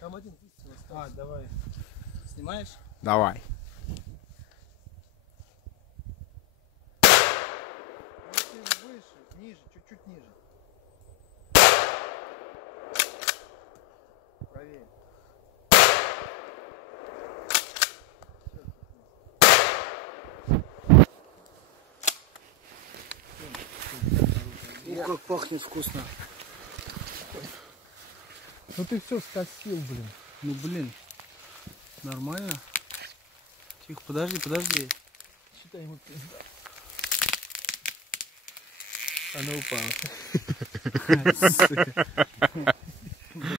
Там один выстрел остался. Давай. Снимаешь? Давай. Выше, ниже, чуть-чуть ниже. Правее. Ух, как пахнет вкусно. Ну ты все скосил, блин. Ну блин. Нормально. Тихо, подожди. Считай ему пизда. Она упала.